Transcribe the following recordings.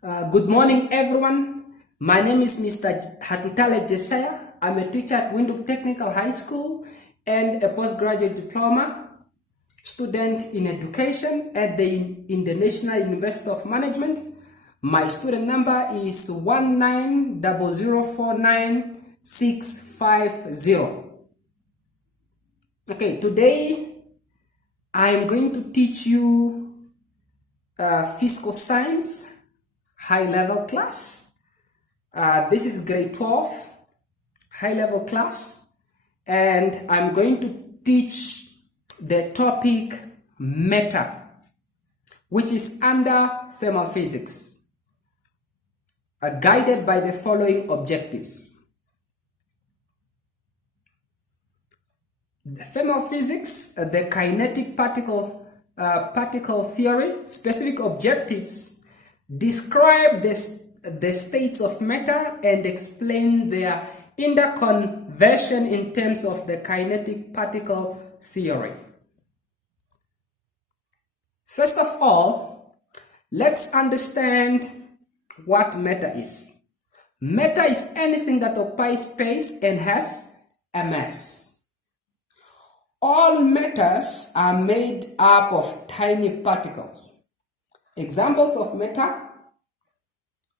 Good morning, everyone. My name is Mr. Hatutale Jesaya. I'm a teacher at Windhoek Technical High School and a postgraduate diploma student in education at the National University of Management. My student number is 1900499650. Okay, today I'm going to teach you fiscal science high-level class. This is grade 12 high-level class, and I'm going to teach the topic matter, which is under thermal physics, guided by the following objectives. The thermal physics, the kinetic particle theory, specific objectives describe the states of matter and explain their interconversion in terms of the kinetic particle theory. First of all, let's understand what matter is. Matter is anything that occupies space and has a mass. All matters are made up of tiny particles. Examples of matter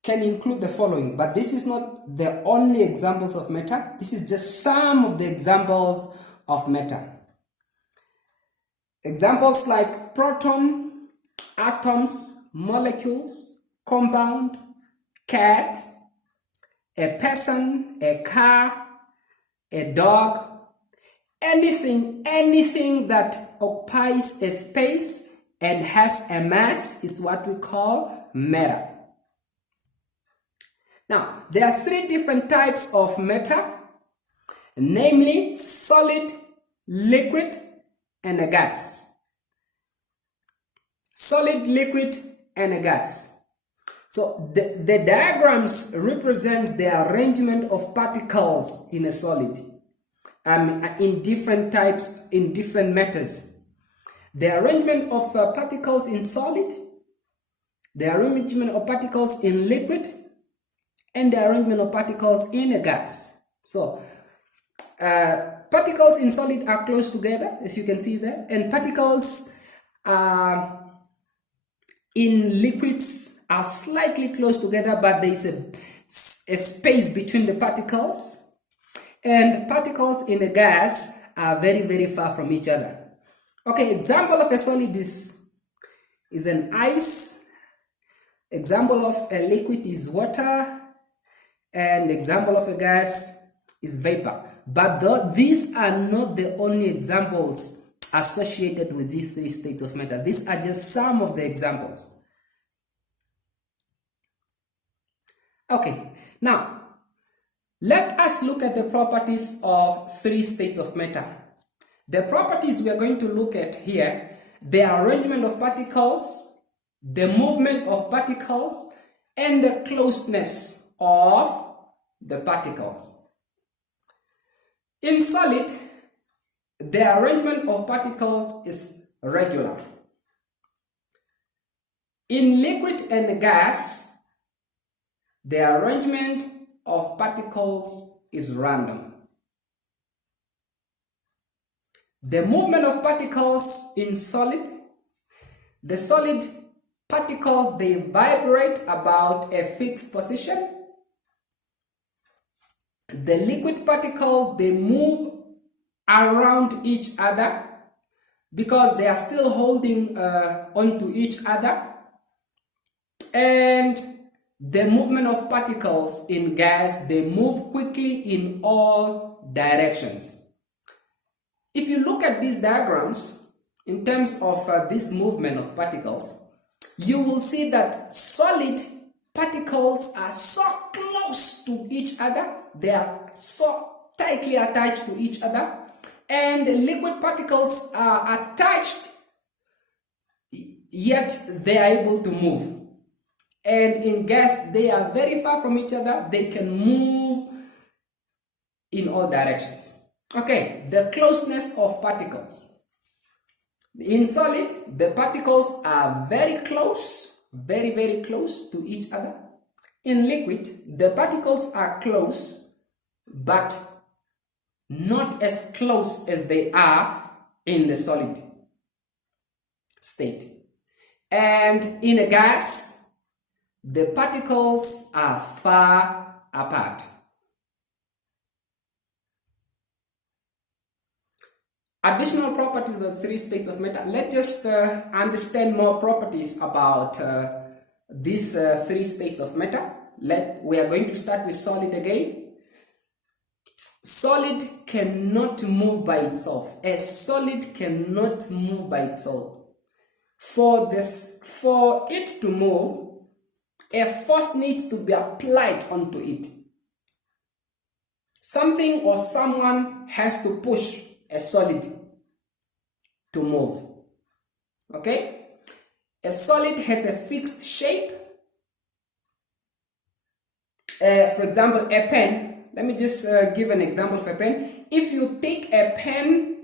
can include the following, but this is not the only examples of matter. This is just some of the examples of matter. Examples like proton, atoms, molecules, compound, cat, a person, a car, a dog, anything that occupies a space and has a mass is what we call matter. Now, there are three different types of matter, namely solid, liquid, and a gas. Solid, liquid, and a gas. So the diagrams represents the arrangement of particles in a solid, in different types, in different matters. The arrangement of particles in solid, the arrangement of particles in liquid, and the arrangement of particles in a gas. So, particles in solid are close together, as you can see there, and particles in liquids are slightly close together, but there is a space between the particles, and particles in a gas are very, very far from each other. Okay, example of a solid is an ice. Example of a liquid is water. And example of a gas is vapor. But these are not the only examples associated with these three states of matter. These are just some of the examples. Okay, now let us look at the properties of three states of matter. The properties we are going to look at here, the arrangement of particles, the movement of particles, and the closeness of the particles. In solid, the arrangement of particles is regular. In liquid and gas, the arrangement of particles is random. The movement of particles in solid, the solid particles, they vibrate about a fixed position. The liquid particles, they move around each other because they are still holding onto each other. And the movement of particles in gas, they move quickly in all directions. If you look at these diagrams, in terms of this movement of particles, you will see that solid particles are so close to each other, they are so tightly attached to each other, and liquid particles are attached, yet they are able to move. And in gas, they are very far from each other, they can move in all directions. Okay, the closeness of particles. In solid, the particles are very close very, very close to each other. In liquid, the particles are close, but not as close as they are in the solid state. And in a gas, the particles are far apart. Additional properties of 3 states of matter. Let's just understand more properties about these 3 states of matter. We are going to start with solid again. Solid cannot move by itself. A solid cannot move by itself. For it to move, a force needs to be applied onto it. Something or someone has to push a solid to move. Okay? A solid has a fixed shape. For example, a pen. Let me just give an example of a pen. If you take a pen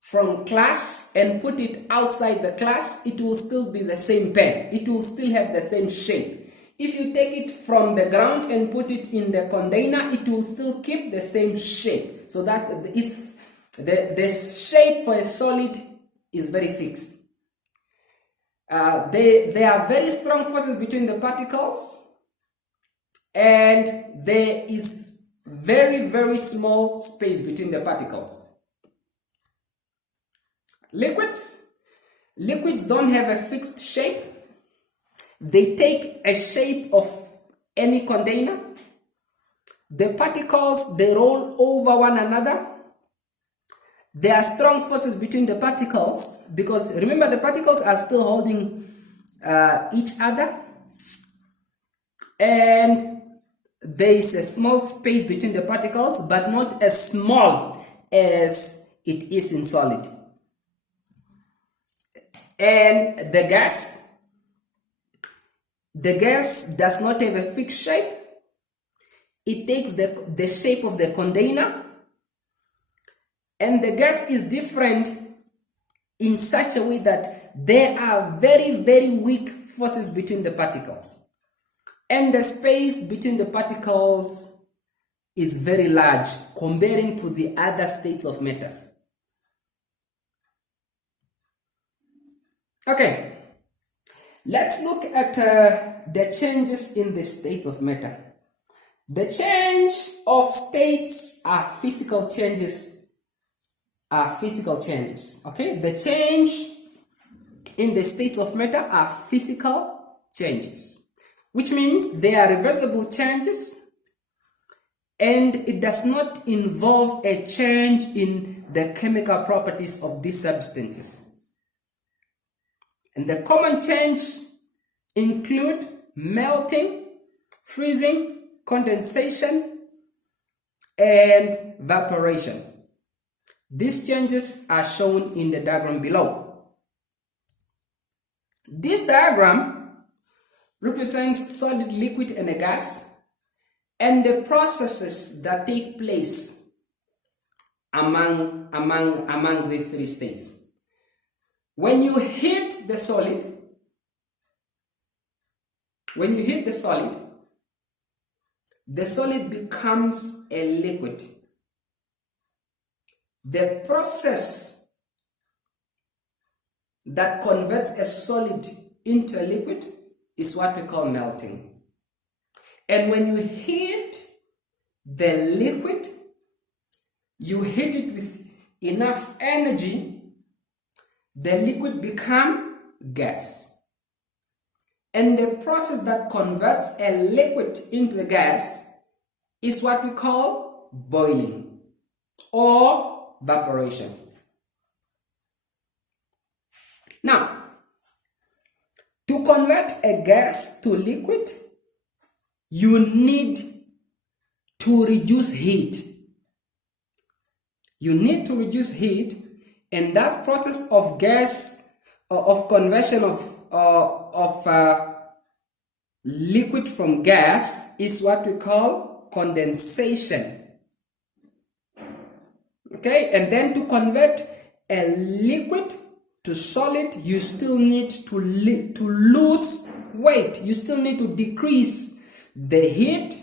from class and put it outside the class, it will still be the same pen. It will still have the same shape. If you take it from the ground and put it in the container, it will still keep the same shape. So that it's the shape for a solid is very fixed. There are very strong forces between the particles, and there is very, very small space between the particles. Liquids don't have a fixed shape. They take a shape of any container. The particles, they roll over one another. There are strong forces between the particles because remember the particles are still holding each other, and there is a small space between the particles, but not as small as it is in solid. And the gas does not have a fixed shape. It takes the shape of the container, and the gas is different in such a way that there are very, very weak forces between the particles, and the space between the particles is very large comparing to the other states of matter. Okay, let's look at the changes in the states of matter. The change of states are physical changes. Okay, the change in the states of matter are physical changes, which means they are reversible changes, and it does not involve a change in the chemical properties of these substances. And the common change include melting, freezing, condensation, and evaporation. These changes are shown in the diagram below. This diagram represents solid, liquid, and a gas, and the processes that take place among the 3 states. When you hit the solid, the solid becomes a liquid. The process that converts a solid into a liquid is what we call melting. And when you heat the liquid, you heat it with enough energy, the liquid becomes gas. And the process that converts a liquid into a gas is what we call boiling or evaporation. Now, to convert a gas to liquid, you need to reduce heat. And that process of gas, of conversion of liquid from gas is what we call condensation. Okay, and then to convert a liquid to solid, you still need to lose weight. You still need to decrease the heat.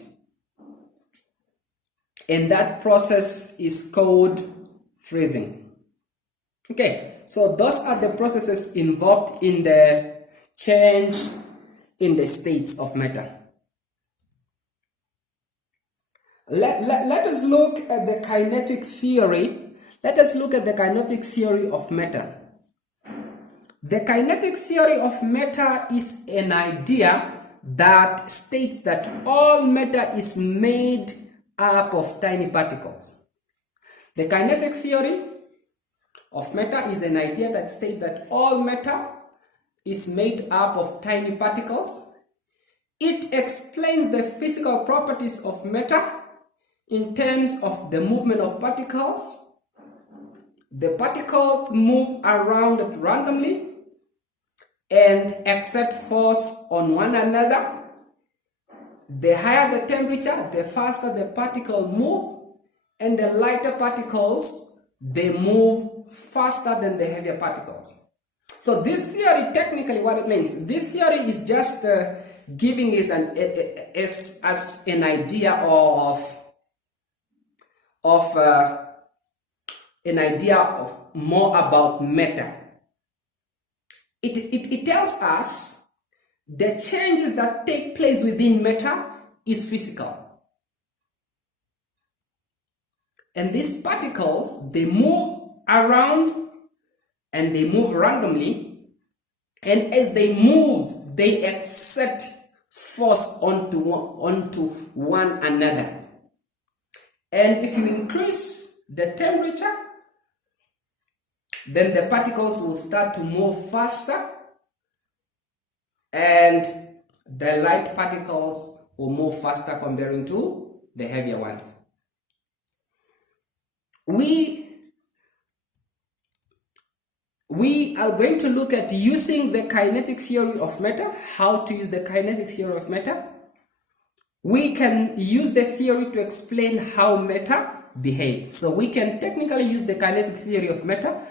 And that process is called freezing. Okay, so those are the processes involved in the change in the states of matter. Let us look at the kinetic theory. Let us look at the kinetic theory of matter. The kinetic theory of matter is an idea that states that all matter is made up of tiny particles. The kinetic theory of matter is an idea that states that all matter is made up of tiny particles. It explains the physical properties of matter in terms of the movement of particles. The particles move around randomly and exert force on one another. The higher the temperature, the faster the particle move, and the lighter particles, they move faster than the heavier particles. So this theory, technically what it means, this theory is just giving us an idea of more about matter. It tells us the changes that take place within matter is physical. And these particles, they move around and they move randomly. And as they move, they exert force onto one another. And if you increase the temperature, then the particles will start to move faster, and the light particles will move faster comparing to the heavier ones. We are going to look at using the kinetic theory of matter, how to use the kinetic theory of matter. We can use the theory to explain how matter behaves. So we can technically use the kinetic theory of matter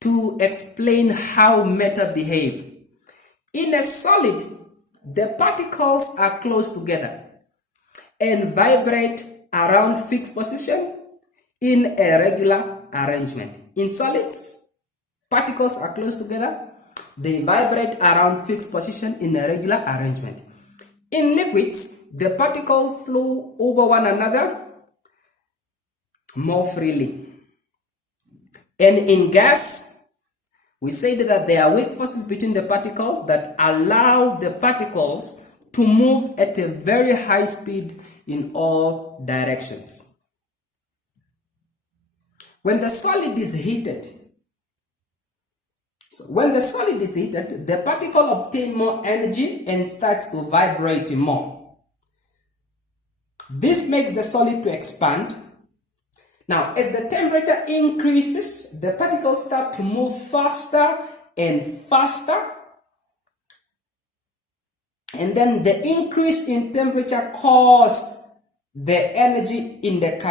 to explain how matter behaves. In a solid, the particles are close together and vibrate around fixed position in a regular arrangement. In solids, particles are close together, they vibrate around fixed position in a regular arrangement. In liquids, the particles flow over one another more freely. And in gas, we said that there are weak forces between the particles that allow the particles to move at a very high speed in all directions. When the solid is heated, the particle obtains more energy and starts to vibrate more. This makes the solid to expand. Now, as the temperature increases, the particles start to move faster and faster. And then the increase in temperature causes the energy in the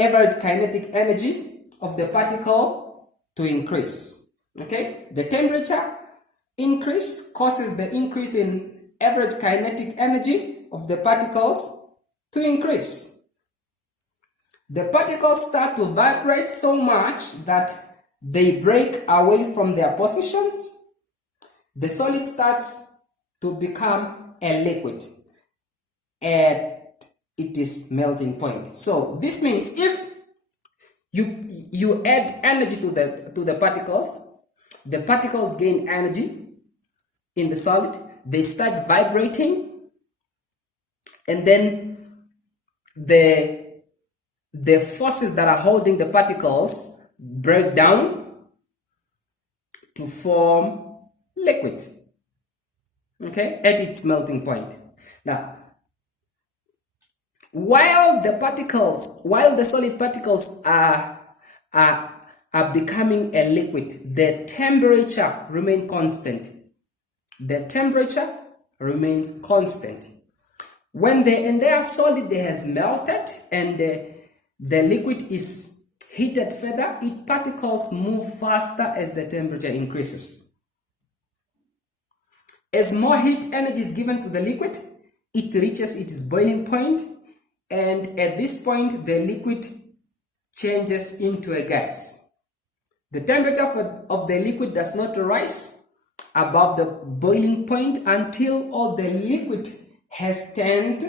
average kinetic energy of the particle to increase. Okay, the temperature increase causes the increase in average kinetic energy of the particles to increase. The particles start to vibrate so much that they break away from their positions. The solid starts to become a liquid at its melting point. So this means if you add energy to the particles gain energy in the solid, they start vibrating, and then the forces that are holding the particles break down to form liquid, okay, at its melting point. Now, while the solid particles are becoming a liquid, the temperature remains constant. The temperature remains constant. When the entire solid has melted and the liquid is heated further, its particles move faster as the temperature increases. As more heat energy is given to the liquid, it reaches its boiling point, and at this point the liquid changes into a gas. The temperature of the liquid does not rise above the boiling point until all the liquid has turned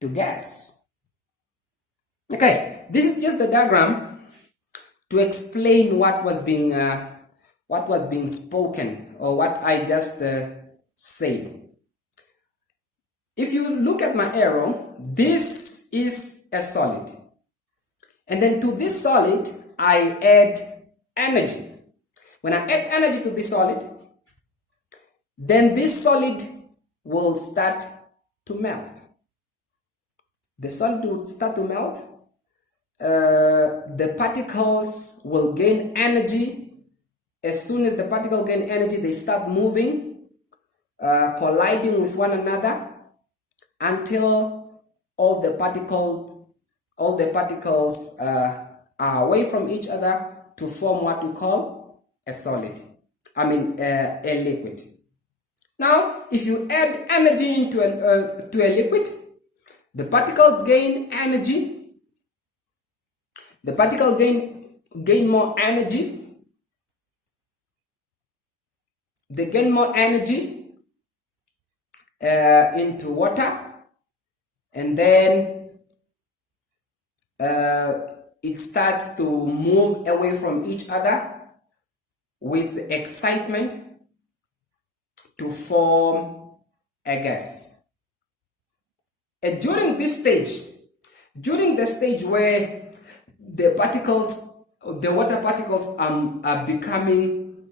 to gas. Okay, this is just the diagram to explain what was being spoken, or what I just said. If you look at my arrow, this is a solid, and then to this solid I add energy. When I add energy to this solid, then this solid will start to melt. The solid will start to melt. The particles will gain energy. As soon as the particles gain energy, they start moving, colliding with one another, until all the particles are away from each other to form what we call a solid. A liquid. Now, if you add energy into to a liquid, the particles gain energy. The particle gain more energy. They gain more energy into water, and then it starts to move away from each other with excitement to form a gas. And during this stage, during the stage where the water particles are becoming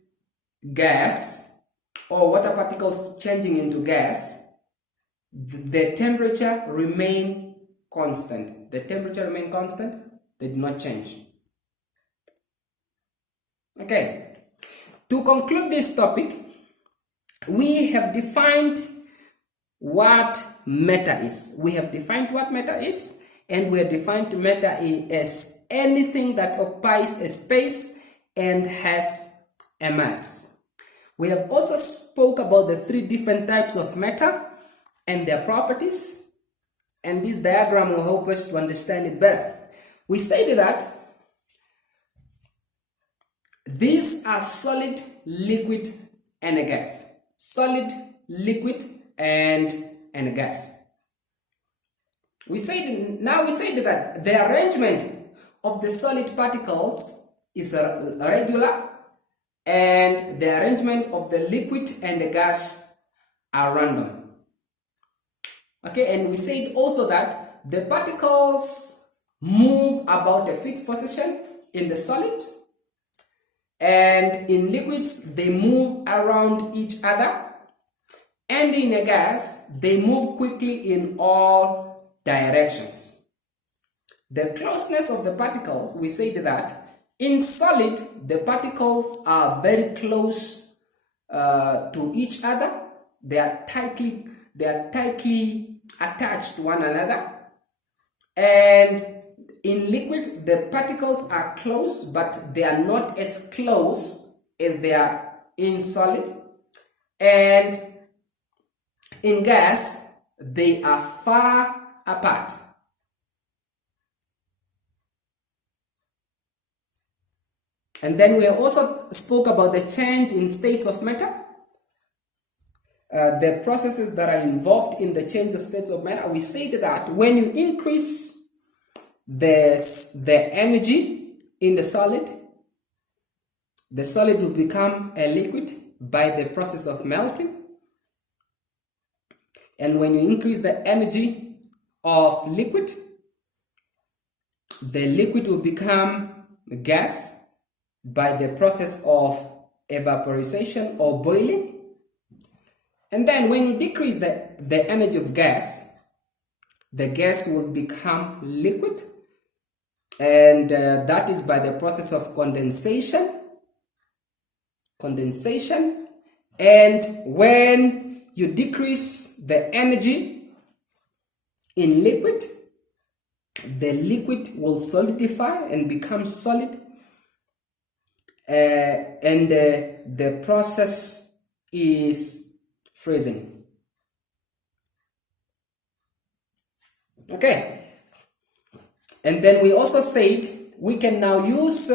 gas, or water particles changing into gas, the temperature remain constant. The temperature remain constant. They do not change. Okay. To conclude this topic, we have defined what matter is. We have defined what matter is, and we have defined matter as anything that occupies a space and has a mass. We have also spoke about the three different types of matter and their properties, and this diagram will help us to understand it better. We said that these are solid, liquid, and a gas. Solid, liquid, and a gas. We said that the arrangement of the solid particles is regular, and the arrangement of the liquid and the gas are random. Okay, and we said also that the particles move about a fixed position in the solid, and in liquids they move around each other, and in a gas they move quickly in all directions. The closeness of the particles, we said that in solid the particles are very close to each other. They are tightly attached to one another, and in liquid the particles are close, but they are not as close as they are in solid, and in gas they are far apart. And then we also spoke about the change in states of matter, the processes that are involved in the change of states of matter. We said that when you increase the energy in the solid will become a liquid by the process of melting. And when you increase the energy of liquid, the liquid will become gas by the process of evaporation or boiling. And then when you decrease the energy of gas, the gas will become liquid, and that is by the process of condensation. And when you decrease the energy in liquid, the liquid will solidify and become solid, and the process is freezing. Okay, and then we also said we can now use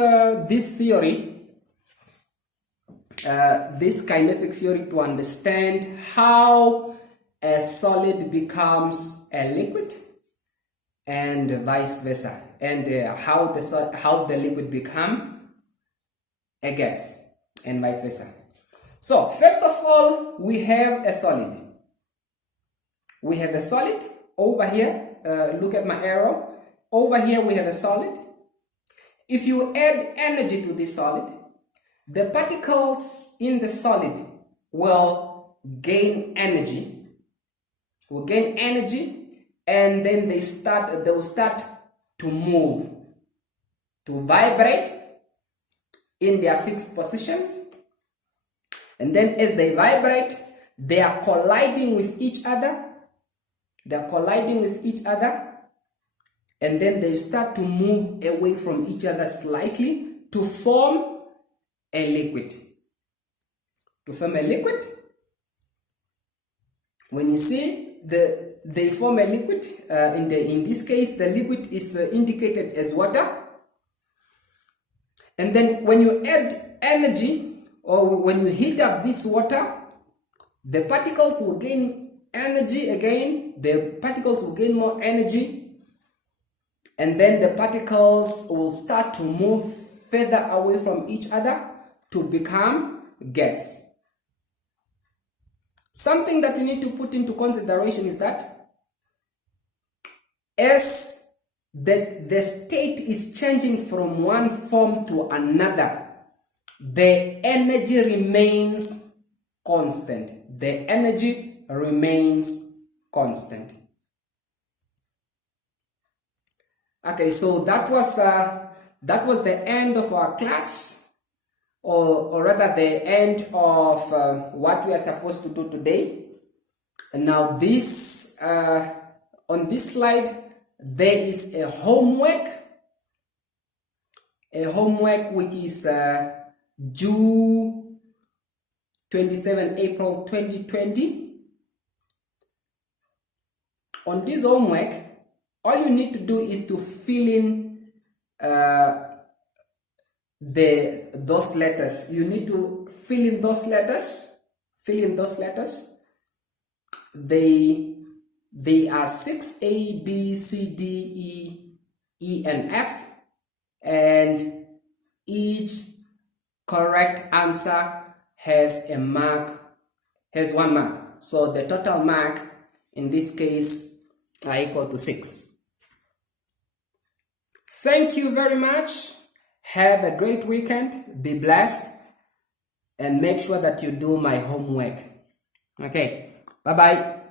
this theory, this kinetic theory, to understand how a solid becomes a liquid and vice versa, and how the liquid become a gas and vice versa. So first of all, we have a solid. We have a solid over here. Look at my arrow. Over here we have a solid. If you add energy to this solid, the particles in the solid will gain energy. And then they will start to move, to vibrate in their fixed positions. And then as they vibrate, they are colliding with each other. And then they start to move away from each other slightly to form a liquid. When you see they form a liquid, in this case the liquid is indicated as water. And then when you add energy, or when you heat up this water, the particles will gain energy again. The particles will gain more energy, and then the particles will start to move further away from each other to become gas. Something that you need to put into consideration is that as the state is changing from one form to another, the energy remains constant. Okay, so that was the end of our class, or rather the end of what we are supposed to do today. And now this on this slide there is a homework which is due 27 April 2020. On this homework, all you need to do is to fill in those letters. You need to fill in those letters. They are 6, A, B, C, D, E, and F, and each correct answer has one mark. So the total mark in this case are equal to 6. Thank you very much. Have a great weekend. Be blessed, and make sure that you do my homework. Okay, bye-bye.